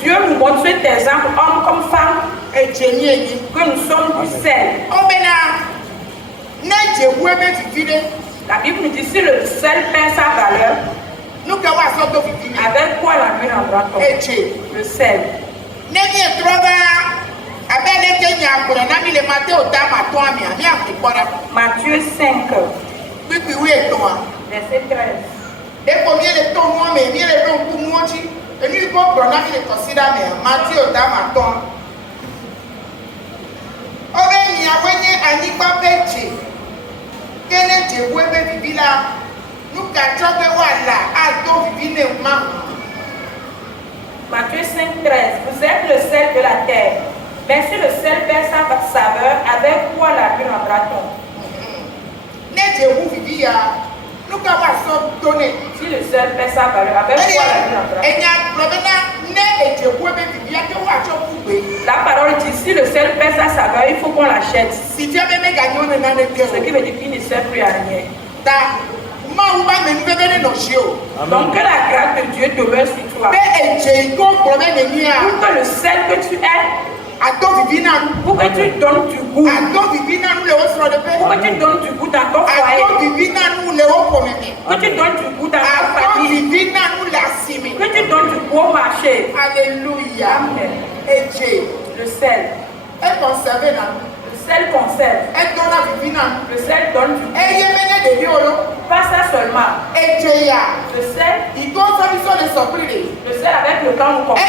Dieu nous montre cet exemple, homme comme femme, que nous sommes du sel. La Bible nous dit si le sel perd sa valeur, avec quoi la vie rendra-t-on? Le sel. Matthieu 5, verset 13. Matthieu 5, 13. Vous êtes le sel de la terre. Mais si le sel perd sa saveur, avec quoi la vie rendra-t-on? Si le sel perd sa valeur, avec quoi la vie rendra-t-on? La parole dit si le sel perd sa saveur, il faut qu'on l'achète. Ce qui veut dire qu'il ne sert plus à rien. Donc que la grâce de Dieu demeure sur toi. Pour que le sel que tu es, pour que tu donnes du goût, pour que tu donnes du goût dans ton foyer, que tu donnes du goût dans ta famille, que tu donnes du goût au marché. Alléluia. Amen. Le sel. Le sel conserve. Le sel donne du goût. Pas ça seulement. Le sel avec le temps nous compare.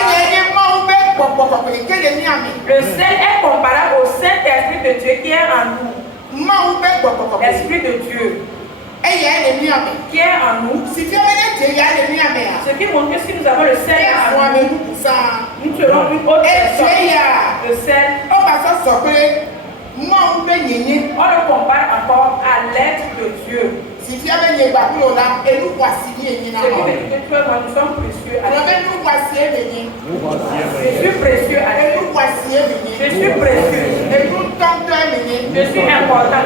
Le sel est comparable au Saint-Esprit de Dieu qui est en nous. L'Esprit de Dieu qui est en nous. Ce qui montre que si nous avons le sel en nous, nous serons une autre personne. Le sel, on le compare encore à l'être de Dieu. Ce qui veut dire que toi et moi, nous sommes précieux à Dieu. Je suis précieux à Dieu. Je suis précieux. Je suis important.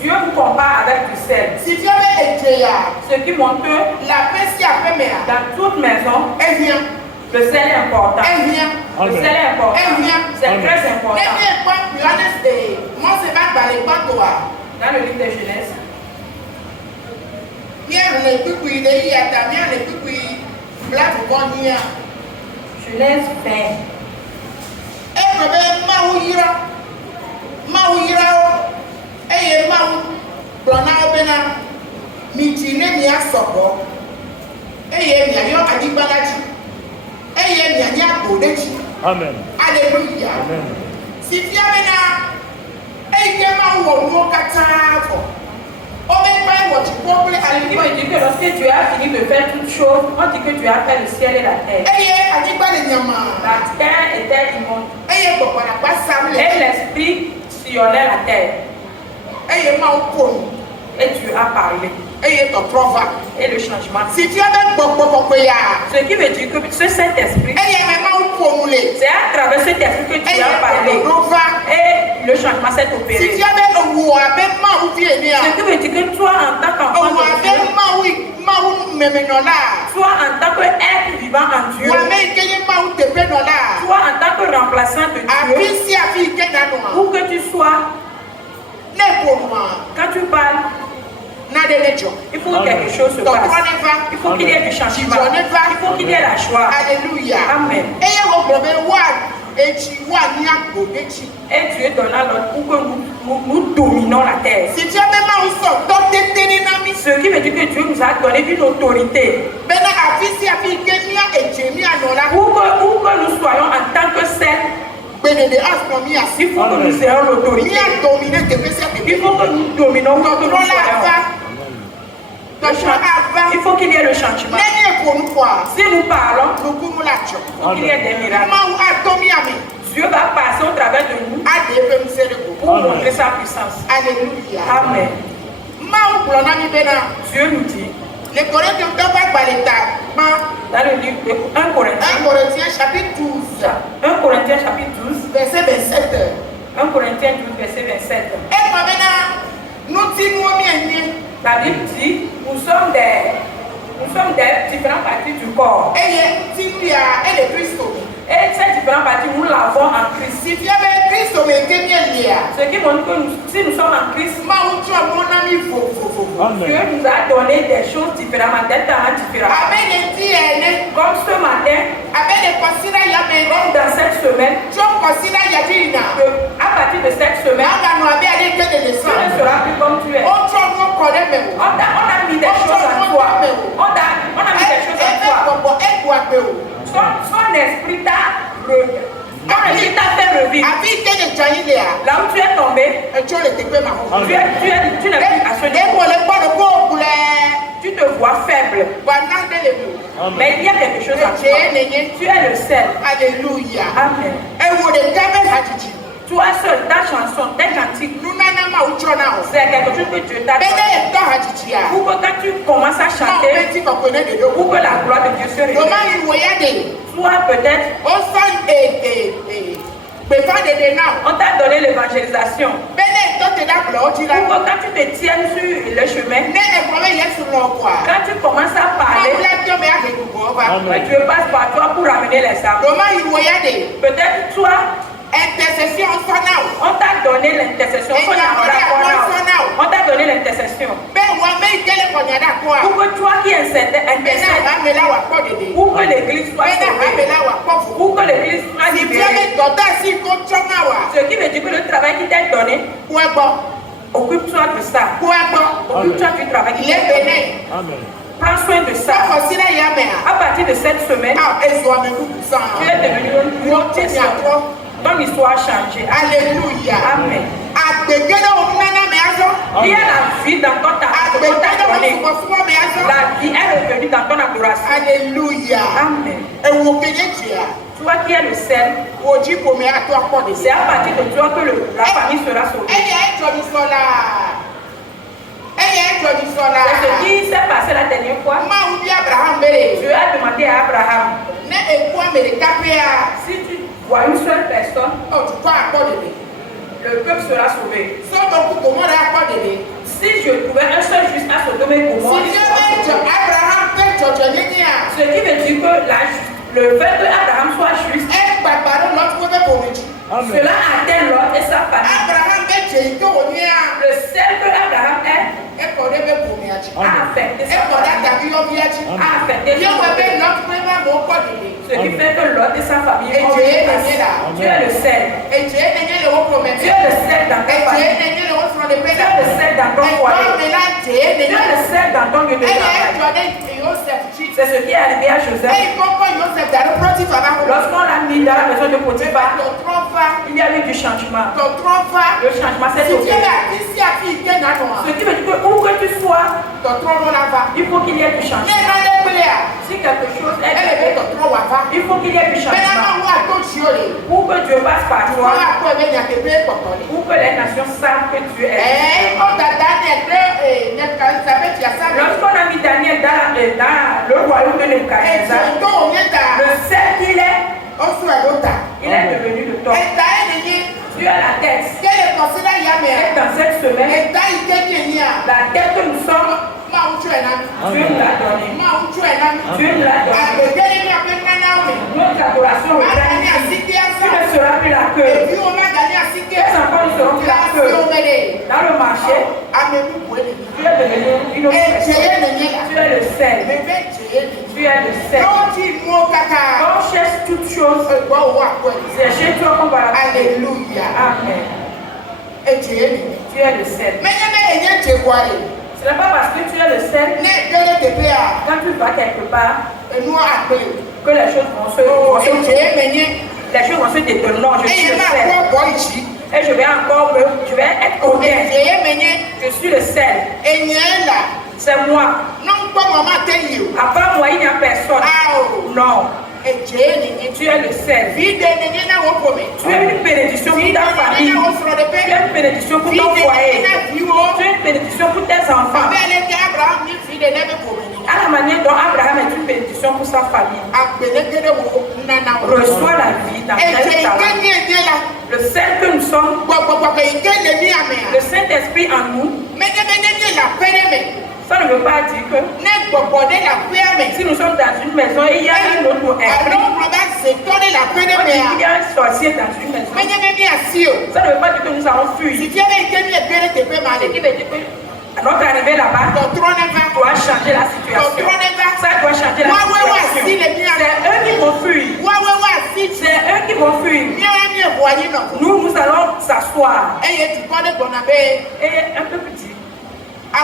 Dieu vous compare avec du sel. Ce qui montre que dans toute maison, le sel est important. Le sel est important. C'est très important. Dans le livre de Genèse, Genèse 20. Amen. Alléluia. Si tu as lorsque Dieu a fini de faire toutes choses, on dit que Dieu a fait le ciel et la terre. La terre était immonde. Et l'esprit sillonnait la terre. Et Dieu a parlé. Et le changement. Ce qui veut dire que ce Saint-Esprit, c'est à travers cet esprit que tu as parlé. Et le changement s'est opéré. Ce qui veut dire que toi, en tant qu'enfant de Dieu, toi, en tant qu'être vivant en Dieu, toi, en tant que remplaçant de Dieu, où que tu sois, quand tu parles, il faut que quelque chose se passe. Il faut qu'il y ait du changement. Il faut qu'il y ait la joie. Alléluia. Amen. Et Dieu donna l'ordre pour que nous dominons la terre. Ce qui veut dire que Dieu nous a donné une autorité. Pour que nous soyons en tant que sel. Il faut que nous ayons l'autorité. Il faut que nous dominons notre il faut qu'il y ait le changement. Si nous parlons, il faut qu'il y ait des miracles. Dieu va passer au travers de nous pour montrer sa puissance. Alléluia. Amen. Dieu nous dit dans le livre de 1 Corinthiens chapitre 12, 1 Corinthiens chapitre 12, verset 27. 1 Corinthiens 12, verset 27. La Bible dit, nous sommes des Nous sommes des différentes parties du corps. Et Christ. Et ces différentes parties, nous l'avons en Christ. Si tu avais Christ, ce qui montre que si nous sommes en Christ, Dieu nous a donné des choses différemment, des talents différents. Comme ce matin, comme dans cette semaine, à partir de cette semaine, tu ne seras plus comme tu es. On a mis des choses en toi. On a mis des choses en toi. Son esprit t'a fait revivre. Là où tu es tombé, tu n'es plus à ce niveau. Tu te vois faible. Mais il y a quelque chose en toi. Tu es le sel. Alléluia. Amen. Toi seul, ta chanson, tes cantiques, c'est quelque chose que Dieu t'a donné. Pour que quand tu commences à chanter, pour que la gloire de Dieu se révèle. Toi peut-être, on t'a donné l'évangélisation. Pour que quand tu te tiennes sur le chemin, quand tu commences à parler, Dieu passe par toi pour ramener les âmes. Peut-être toi, intercession, on t'a donné l'intercession. On t'a donné l'intercession. Pour que toi qui intercèdes, pour que l'église soit sauvée, pour que l'église soit libérée. Ce qui veut dire que le travail qui t'est donné, occupe-toi de ça. Occupe-toi du travail qui t'est donné. Prends soin de ça. À partir de cette semaine, tu es devenu une autre personne. Ton histoire a changé. Alléluia. Amen. Il y a la vie dans ton talent. La vie est revenue dans ton adoration. Alléluia. Amen. Toi qui es le sel, c'est à partir de toi que la famille sera sauvée. C'est ce qui s'est passé la dernière fois. Dieu a demandé à Abraham, si tu vois une seule personne, le peuple sera sauvé. Si je trouvais un seul juste à Sodome et Gomorrhe, ce qui veut dire que le fait que Abraham soit juste, cela atteint Lot et sa famille. Le sel que Abraham est, a affecté sa famille. Ce qui fait que Lot et sa famille ont été passés. Tu es le sel. Tu es le sel dans ta famille. Tu es le sel dans ton foyer. Tu es le sel dans ton lieu de travail. C'est ce qui est arrivé à Joseph. Lorsqu'on l'a mis dans la maison de Potiphar, il y a eu du changement. Le changement s'est opéré. Ce qui veut dire que où que tu sois, il faut qu'il y ait du changement. Si quelque chose est fait, il faut qu'il y ait du changement. Pour que Dieu passe par toi, pour que les nations savent que Dieu est. Lorsqu'on a mis Daniel dans le royaume de Nebuchadnezzar, le sel qu'il est, il est devenu le top. Tu as la tête. Et dans cette semaine, la tête que nous sommes, Dieu nous l'a donné. Dieu nous l'a donné. Notre adoration reprend ici. Tu ne seras plus la queue. Tes enfants ne seront plus la queue. Dans le marché, tu es devenu une autre personne. Tu es le sel. Tu es le sel. On cherche toutes choses. C'est chez toi qu'on va la trouver. Alléluia. Amen. Tu es le sel. Ce n'est pas parce que tu es le sel, quand tu vas quelque part, que les choses vont se détourner. Non, je suis le sel. Et je vais être honnête. Je suis le sel. C'est moi. Après moi, il n'y a personne. Non. Tu es le sel. Tu es une bénédiction pour ta famille. Tu es une bénédiction pour ton foyer. Tu es une bénédiction pour tes enfants. À la manière dont Abraham est une bénédiction pour sa famille. Reçois la vie dans tes talents. Le sel que nous sommes, le Saint-Esprit en nous, Ça ne veut pas dire que si nous sommes dans une maison et il y a un autre esprit, il y a un sorcier dans une maison. Ça ne veut pas dire que nous allons fuir. Ce qui veut dire que à notre arrivée là-bas, doit changer la situation. Ça doit changer la situation. C'est eux qui vont fuir. C'est eux qui vont fuir. Nous allons s'asseoir. Et un peu petit. Il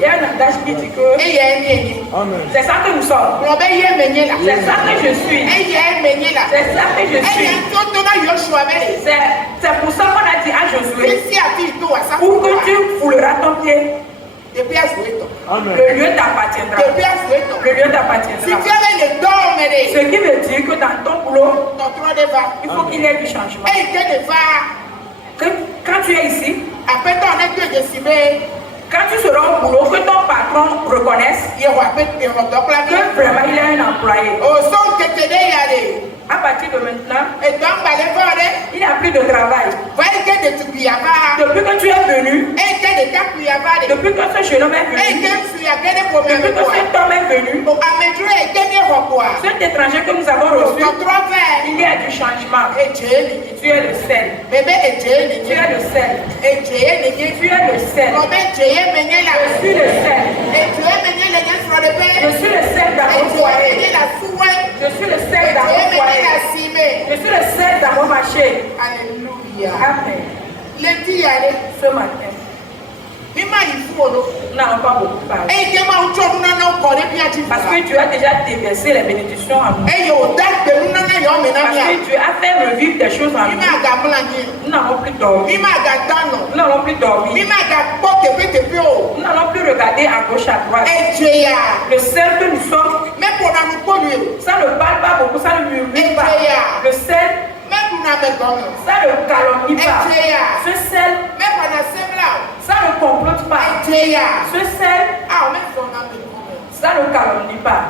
y a un langage qui dit que c'est ça que nous sommes. C'est ça que je suis. C'est ça que je suis. C'est pour ça qu'on a dit à Josué, où que tu fouleras ton pied, le lieu t'appartiendra. Le lieu t'appartiendra. Ce qui veut dire que dans ton boulot, il faut qu'il y ait du changement. Quand tu es ici, quand tu seras au boulot, que ton patron reconnaisse que vraiment il est un employé. À partir de maintenant, il n'y a plus de travail. Depuis que tu es venu, depuis que ce jeune homme est venu, depuis que cet homme est venu, cet étranger que nous avons reçu, il y a du changement. Tu es le sel. Tu es le sel. Tu es le sel. Je suis le sel. Je suis le sel dans mon foyer. Je suis le sel dans mon foyer. Je suis le sel dans mon marché. Alléluia. Amen. Ce matin, nous n'avons pas beaucoup parlé. Parce que tu as déjà déversé les bénédictions en nous. Parce que tu as fait revivre des choses en nous. Nous n'avons plus dormi. Nous n'allons plus dormir. Nous n'allons plus regarder à gauche, à droite. Le sel que nous sommes, ça ne parle pas beaucoup, ça ne murmure pas. Le sel, ça ne calomnie pas. Ce sel, ça ne complote pas. Ce sel, ça ne calomnie pas.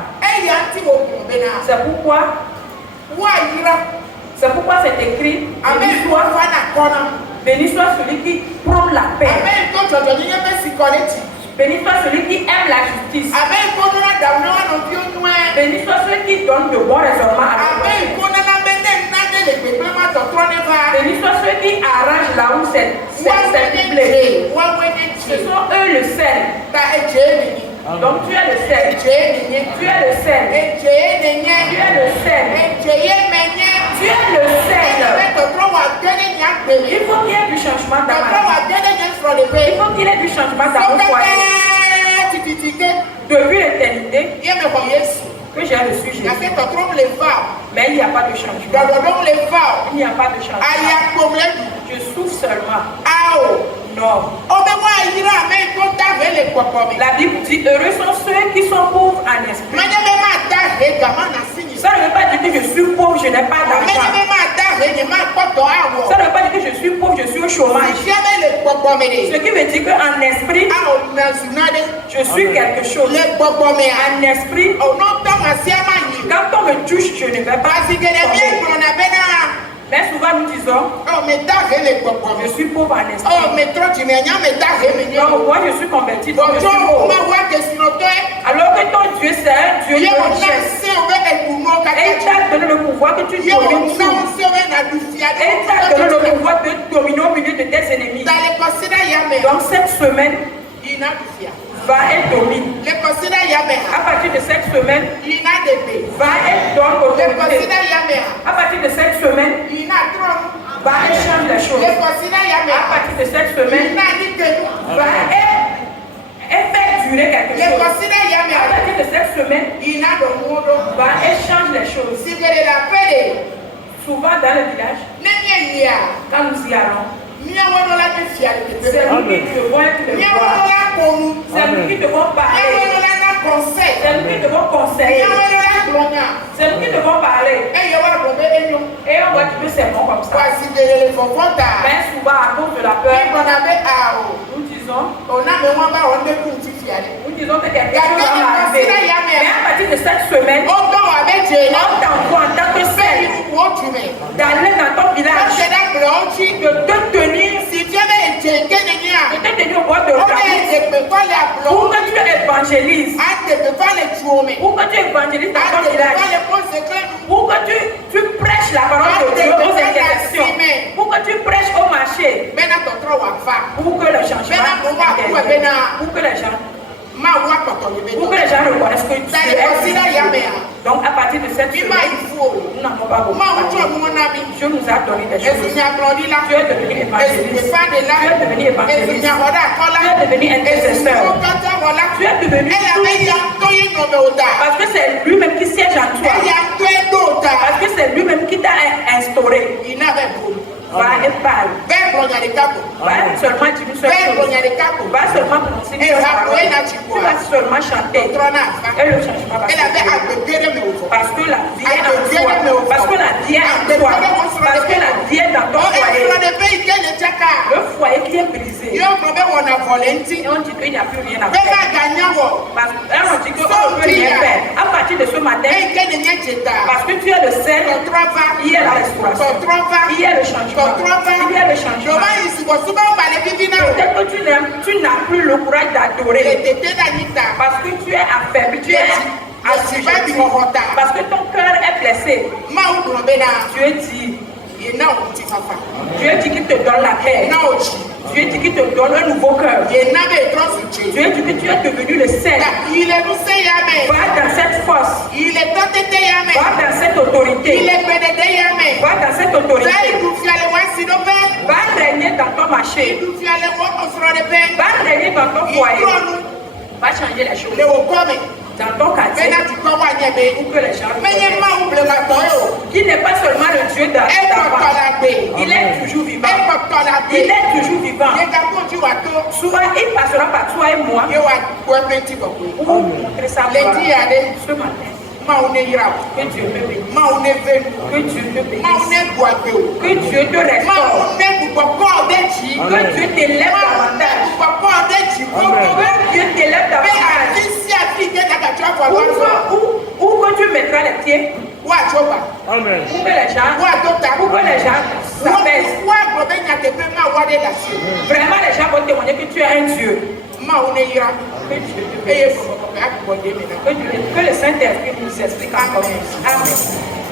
C'est pourquoi c'est écrit, béni soit celui qui prône la paix. Béni soit celui qui aime la justice. Béni soit celui qui donne de bons raisonnements à la béni soit ceux qui arrangent là où c'est blessé. Ce sont eux le sel. Donc tu es le sel. Tu es le sel. Tu es le sel. Tu es le sel. Il faut qu'il y ait du changement dans ma vie. Il faut qu'il y ait du changement dans mon foyer. Depuis l'éternité, que j'ai reçu Jésus. Mais il n'y a pas de changement. Il n'y a pas de changement. Je souffre seulement. Non. La Bible dit, heureux sont ceux qui sont pauvres en esprit. Ça ne veut pas dire que je suis pauvre, je n'ai pas d'argent. Ça ne veut pas dire que je suis pauvre, je suis au chômage. Ce qui veut dire qu'en esprit, je suis quelque chose. En esprit, quand on me touche, je ne vais pas. Mais souvent nous disons, je suis pauvre en esprit. Donc moi je suis converti. Donc, alors que ton Dieu c'est un Dieu de richesse. Et il t'a donné le pouvoir que tu domines tout. Et il t'a donné le pouvoir de dominer au milieu de tes ennemis. Donc cette semaine, va être domine. À partir de cette semaine, va être donne autorité. À partir de cette semaine, va échanger les choses. À partir de cette semaine, va faire durer quelque chose. À partir de cette semaine, va échanger les choses. Souvent dans le village, quand nous y allons, c'est nous qui devons être les voix. C'est nous qui devons parler. C'est nous qui devons conseiller. C'est nous qui devons parler. Et on voit que c'est bon comme ça. Mais souvent à cause de la peur, nous disons que quelque chose va arriver. Mais à partir de cette semaine, on t'envoie en tant que seul d'aller dans ton village, de te tenir au bord de la route, évangélises, ou que tu évangélises dans ton village, ou que tu prêches la parole de Dieu aux intercessions, ou que tu prêches au marché, pour que le changement intervienne, pour que les gens reconnaissent que tu es. Donc à partir de cette semaine, nous n'avons pas beaucoup parlé. Dieu nous a donné des choses. Tu es devenu évangéliste. Tu es devenu évangéliste. Tu es devenu intercesseur. Tu es devenu parce que c'est lui-même qui siège en toi. Parce que c'est lui-même qui t'a instauré. Va et parle. Va seulement dire une seule chose. Va seulement prononcer une seule parole. Tu vas seulement chanter. Et le changement va se faire. Parce que la vie est en toi. Parce que la vie est en toi. Parce que la vie est dans ton foyer. Le foyer qui est brisé. Et on dit qu'il n'y a plus rien à faire. Parce qu'on dit qu'on ne peut rien faire. À partir de ce matin, parce que tu es le sel, il y a la restauration. Il y a le changement. Il y a le changement. Peut-être que tu n'as plus le courage d'adorer. Parce que tu es affaibli, tu es assujetti. Parce que ton cœur est blessé. Dieu dit qu'il te donne la paix. Dieu dit qu'il te donne un nouveau cœur. Dieu dit que tu es devenu le sel. Va dans cette force. Va dans cette autorité. Va dans cette autorité. Va régner dans ton marché. Va régner dans ton foyer. Va changer les choses. Dans ton quartier, pour que les gens qui n'est pas seulement le Dieu d'avant, il est toujours vivant. Il est toujours vivant. Soit il passera par toi et moi pour montrer sa gloire ce matin. Que Dieu te bénisse. Que Dieu te bénisse. Que Dieu te restaure. Que Dieu t'élève davantage. Que Dieu t'élève davantage. Où que tu mettras les pieds. Amen. Pour que les gens s'apaisent. Vraiment, les gens vont témoigner que tu es un Dieu. Que Dieu te bénisse. Que le Saint-Esprit nous explique encore. Amen.